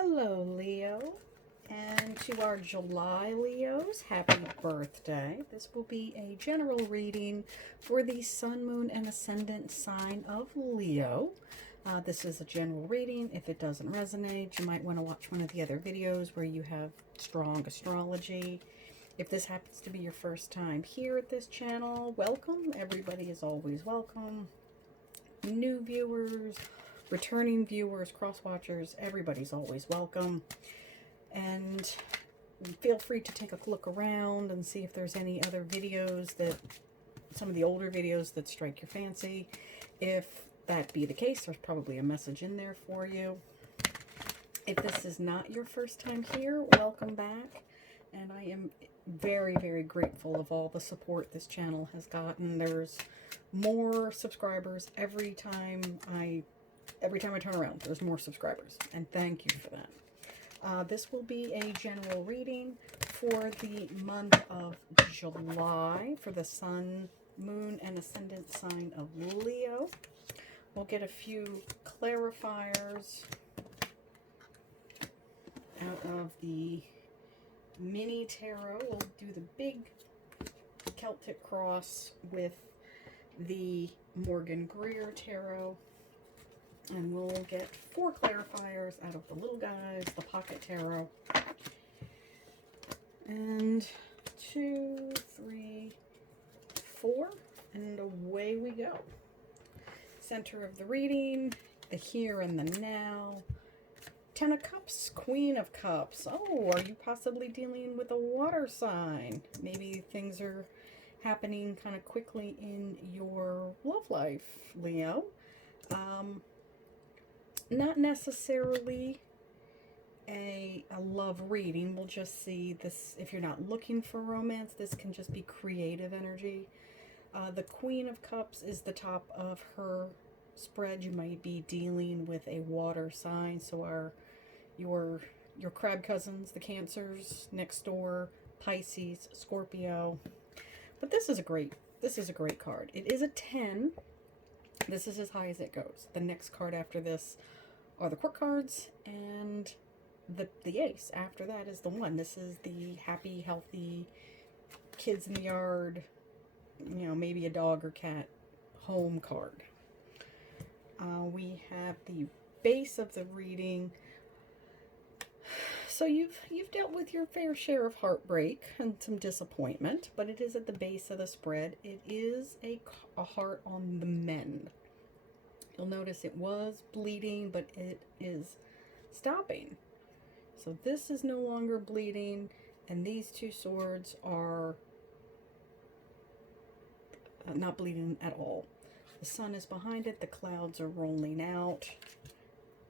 Hello, Leo, and to our July Leos, happy birthday. This will be a general reading for the Sun, Moon, and Ascendant sign of Leo. This is a general reading. If it doesn't resonate, you might want to watch one of the other videos where you have strong astrology. If this happens to be your first time here at this channel, welcome. Everybody is always welcome. New viewers, returning viewers, cross-watchers, everybody's always welcome. And feel free to take a look around and see if there's any other videos some of the older videos that strike your fancy. If that be the case, there's probably a message in there for you. If this is not your first time here, welcome back. And I am very, very grateful of all the support this channel has gotten. There's more subscribers every time I turn around. There's more subscribers, and thank you for that. This will be a general reading for the month of July for the Sun, Moon, and Ascendant sign of Leo. We'll get a few clarifiers out of the mini tarot. We'll do the big Celtic cross with the Morgan Greer tarot. And we'll get 4 clarifiers out of the little guys, the pocket tarot. And 2, 3, 4, and away we go. Center of the reading, the here and the now. 10 of Cups, Queen of Cups. Oh, are you possibly dealing with a water sign? Maybe things are happening kind of quickly in your love life, Leo. Not necessarily a love reading. We'll just see this. If you're not looking for romance, this can just be creative energy. The Queen of Cups is the top of her spread. You might be dealing with a water sign. So your crab cousins, the Cancers next door, Pisces, Scorpio. But this is a great card. It is a 10. This is as high as it goes. The next card after this are the court cards, and the ace after that is the 1. This is the happy, healthy, kids in the yard, maybe a dog or cat home card. We have the base of the reading. So you've dealt with your fair share of heartbreak and some disappointment, but it is at the base of the spread. It is a heart on the mend. You'll notice it was bleeding, but it is stopping. So this is no longer bleeding, and these 2 swords are not bleeding at all. The sun is behind it. The clouds are rolling out.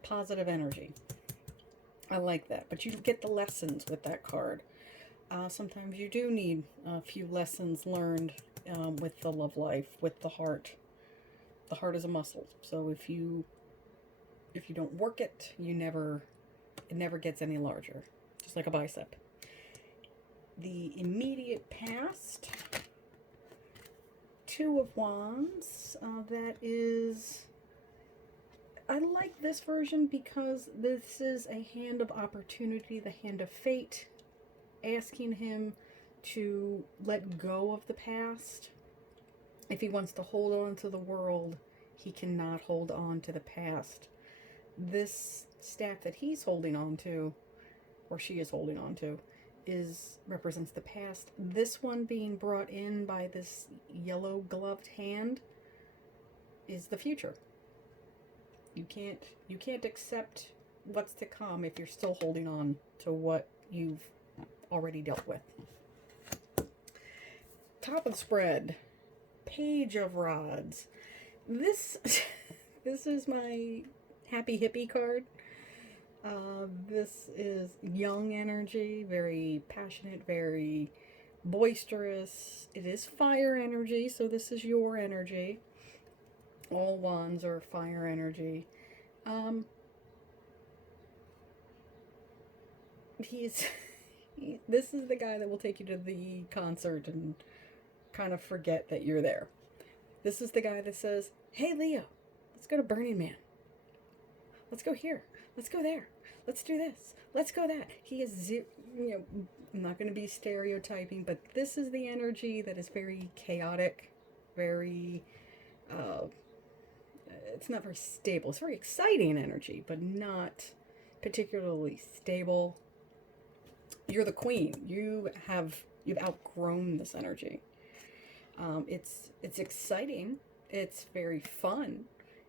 Positive energy. I like that. But you get the lessons with that card. Sometimes you do need a few lessons learned with the love life, with the heart. The heart is a muscle. So if you don't work it, it never gets any larger. Just like a bicep. The immediate past. 2 of Wands. That is... I like this version because this is a hand of opportunity, the hand of fate, asking him to let go of the past. If he wants to hold on to the world, he cannot hold on to the past. This staff that he's holding on to, or she is holding on to, represents the past. This one being brought in by this yellow gloved hand is the future. You can't accept what's to come if you're still holding on to what you've already dealt with. Top of the spread, Page of Rods. This is my happy hippie card. This is young energy, very passionate, very boisterous. It is fire energy, so this is your energy. All wands are fire energy. This is the guy that will take you to the concert and kind of forget that you're there. This is the guy that says, "Hey Leo, let's go to Burning Man. Let's go here. Let's go there. Let's do this. Let's go that. He is, I'm not going to be stereotyping, but this is the energy that is very chaotic, very, uh, it's not very stable. It's very exciting energy, but not particularly stable. You're the queen. You've outgrown this energy. It's exciting. It's very fun.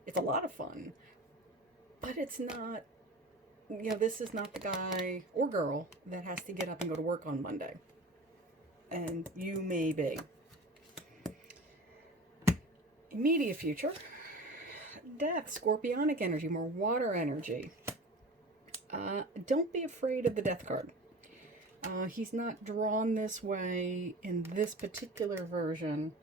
It's a lot of fun, but it's not. This is not the guy or girl that has to get up and go to work on Monday. And you may be. Immediate future. Death, scorpionic energy, more water energy. Don't be afraid of the death card. He's not drawn this way in this particular version.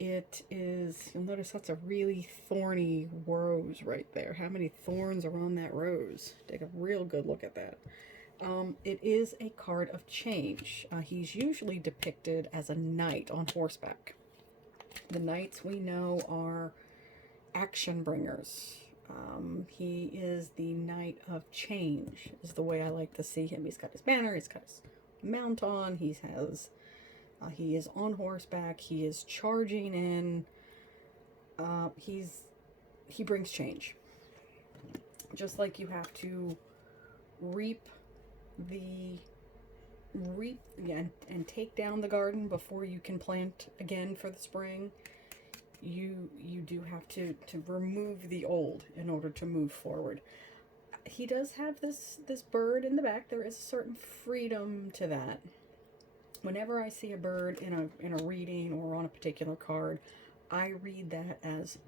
It is, you'll notice that's a really thorny rose right there. How many thorns are on that rose? Take a real good look at that. It is a card of change. He's usually depicted as a knight on horseback. The knights we know are action bringers. He is the knight of change, is the way I like to see him. He's got his banner, he's got his mount on, he is on horseback, he is charging in, he brings change. Just like you have to reap and take down the garden before you can plant again for the spring, you do have to remove the old in order to move forward. He does have this bird in the back. There is a certain freedom to that. Whenever I see a bird in a reading or on a particular card, I read that as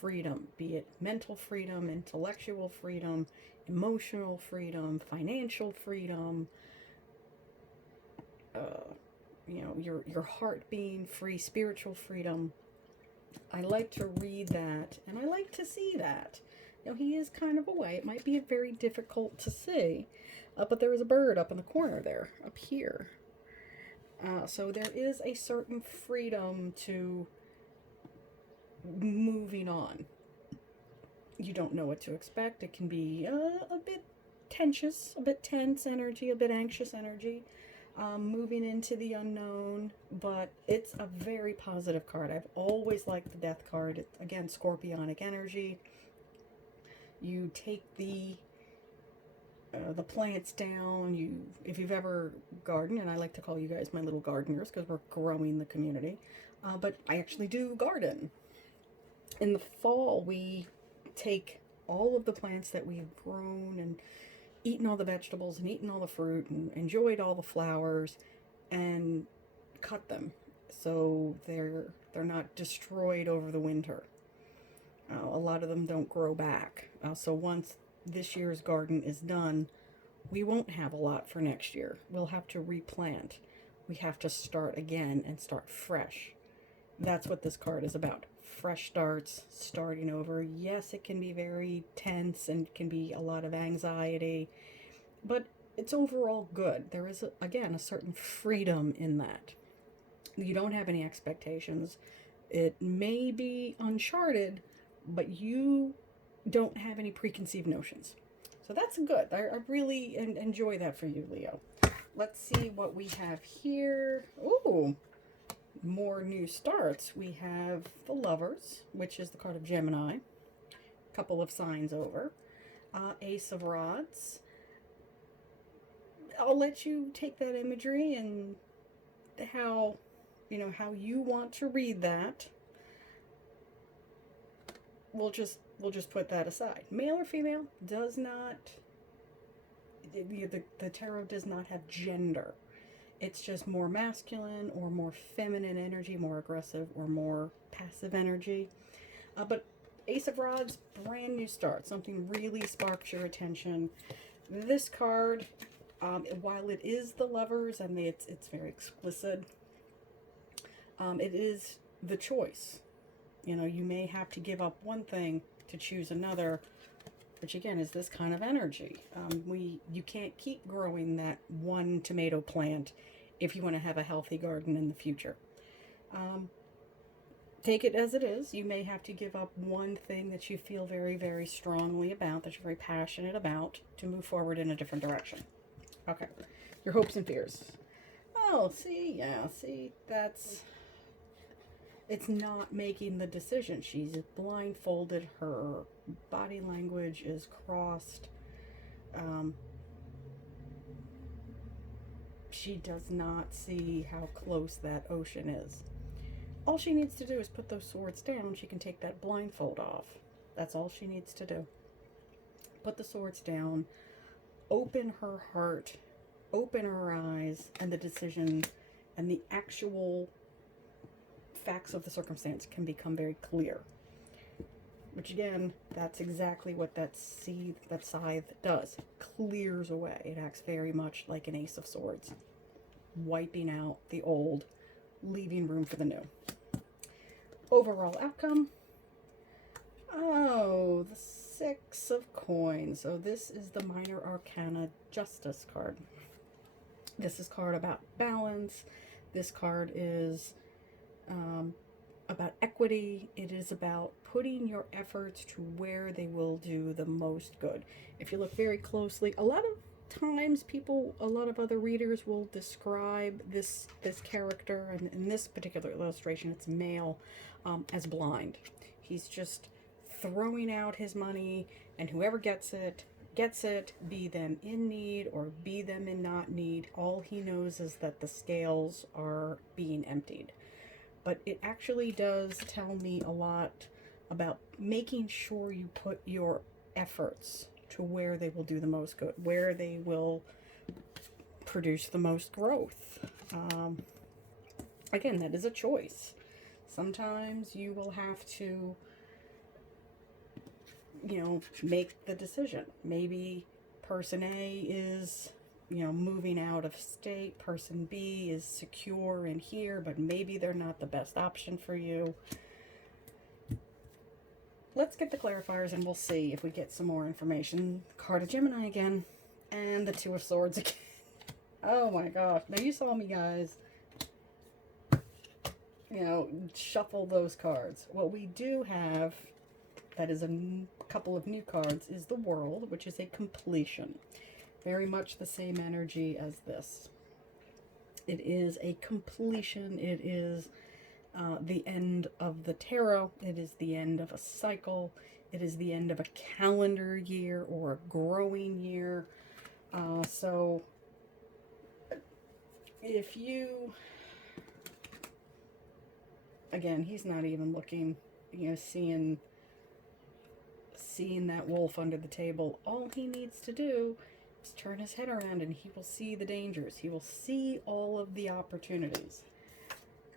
freedom, be it mental freedom, intellectual freedom, emotional freedom, financial freedom, your heart being free, spiritual freedom. I like to read that, and I like to see that. He is kind of away. It might be very difficult to see, but there is a bird up in the corner there, up here. So there is a certain freedom to moving on. You don't know what to expect. It can be a bit tense, a bit tense energy, a bit anxious energy. Moving into the unknown, but it's a very positive card. I've always liked the death card. It's, again, scorpionic energy. You take the plants down. If you've ever gardened, and I like to call you guys my little gardeners because we're growing the community, but I actually do garden. In the fall, we take all of the plants that we've grown and eaten all the vegetables and eaten all the fruit and enjoyed all the flowers and cut them so they're not destroyed over the winter. A lot of them don't grow back. So once this year's garden is done, we won't have a lot for next year. We'll have to replant. We have to start again and start fresh. That's what this card is about. Fresh starts, starting over. Yes, it can be very tense and can be a lot of anxiety, but it's overall good. There is, again, a certain freedom in that. You don't have any expectations. It may be uncharted, but you don't have any preconceived notions. So that's good. I really enjoy that for you, Leo. Let's see what we have here. Ooh, more new starts. We have the Lovers, which is the card of Gemini. A couple of signs over. Ace of Rods. I'll let you take that imagery and how you want to read that. We'll just put that aside. Male or female does not. The tarot does not have gender. It's just more masculine or more feminine energy, more aggressive or more passive energy. But Ace of Rods, brand new start. Something really sparks your attention. This card, while it is the Lovers and it's very explicit, it is the choice. You may have to give up one thing to choose another, which again is this kind of energy. You can't keep growing that one tomato plant if you want to have a healthy garden in the future. take it as it is. You may have to give up one thing that you feel very, very strongly about, that you're very passionate about, to move forward in a different direction. Okay. Your hopes and fears. Oh, see, yeah, see, it's not making the decision. She's blindfolded. Her body language is crossed. She does not see how close that ocean is. All she needs to do is put those swords down. She can take that blindfold off. That's all she needs to do. Put the swords down, open her heart, open her eyes, and the decision and the actual facts of the circumstance can become very clear. Which again, that's exactly what that scythe does. Clears away. It acts very much like an Ace of Swords. Wiping out the old, leaving room for the new. Overall outcome. Oh, the Six of Coins. So this is the Minor Arcana Justice card. This is a card about balance. This card is about equity. It is about putting your efforts to where they will do the most good. If you look very closely, a lot of times a lot of other readers will describe this character, and in this particular illustration, it's male, as blind. He's just throwing out his money, and whoever gets it, be them in need or be them in not need. All he knows is that the scales are being emptied. But it actually does tell me a lot about making sure you put your efforts to where they will do the most good, where they will produce the most growth. Again, that is a choice. Sometimes you will have to, make the decision. Maybe person A is moving out of state. Person B is secure in here, but maybe they're not the best option for you. Let's get the clarifiers and we'll see if we get some more information. Card of Gemini again, and the Two of Swords again. Oh my gosh. Now you saw me, guys, shuffle those cards. What we do have, that is a couple of new cards, is the World, which is a completion. Very much the same energy as this. It is a completion. It is the end of the tarot. It is the end of a cycle. It is the end of a calendar year or a growing year. So if you, again, he's not even looking, seeing that wolf under the table. All he needs to do is turn his head around and he will see the dangers. He will see all of the opportunities.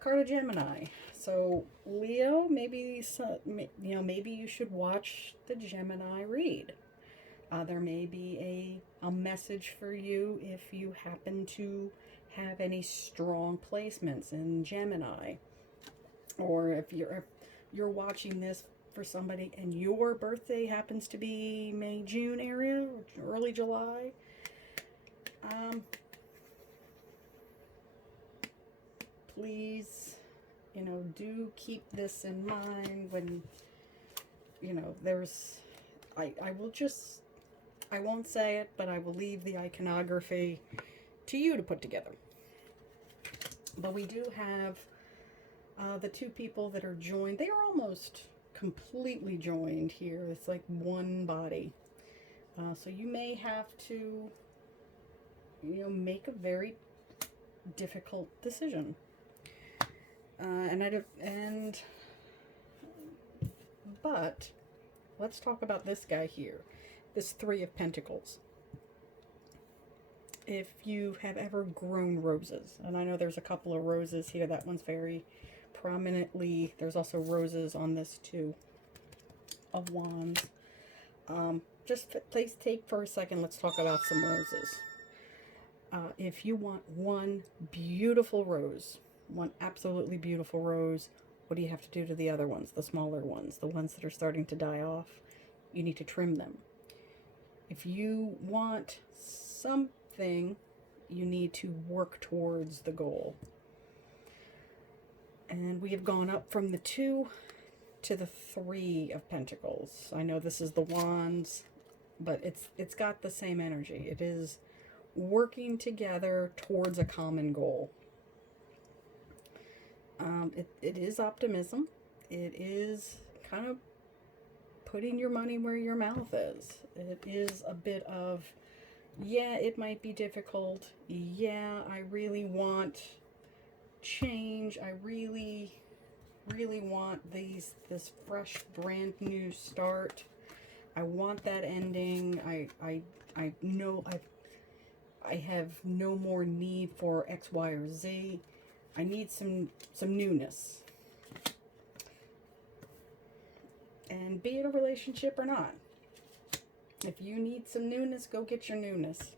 Card of Gemini. So Leo, maybe you should watch the Gemini read. There may be a message for you if you happen to have any strong placements in Gemini, or if you're watching this for somebody and your birthday happens to be May, June area, or early July. Please, do keep this in mind when, I won't say it, but I will leave the iconography to you to put together. But we do have the two people that are joined. They are almost completely joined here. It's like one body. So you may have to, make a very difficult decision. But let's talk about this guy here, this Three of Pentacles. If you have ever grown roses, and I know there's a couple of roses here, that one's very prominently, there's also roses on this Two of Wands. Please take for a second, let's talk about some roses. If you want one beautiful rose, one absolutely beautiful rose, what do you have to do to the other ones, the smaller ones, the ones that are starting to die off? You need to trim them. If you want something, you need to work towards the goal. And we have gone up from the 2 to the 3 of Pentacles. I know this is the Wands, but it's got the same energy. It is working together towards a common goal. It is optimism. It is kind of putting your money where your mouth is. It is a bit of, yeah, it might be difficult. Yeah, I really want change. I really want this fresh, brand new start. I want that ending. I know I have no more need for X, Y, or Z. I need some newness. And be it a relationship or not, if you need some newness, go get your newness.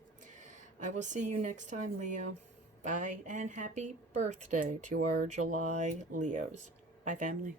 I will see you next time, Leo. Bye, and happy birthday to our July Leos. Bye, family.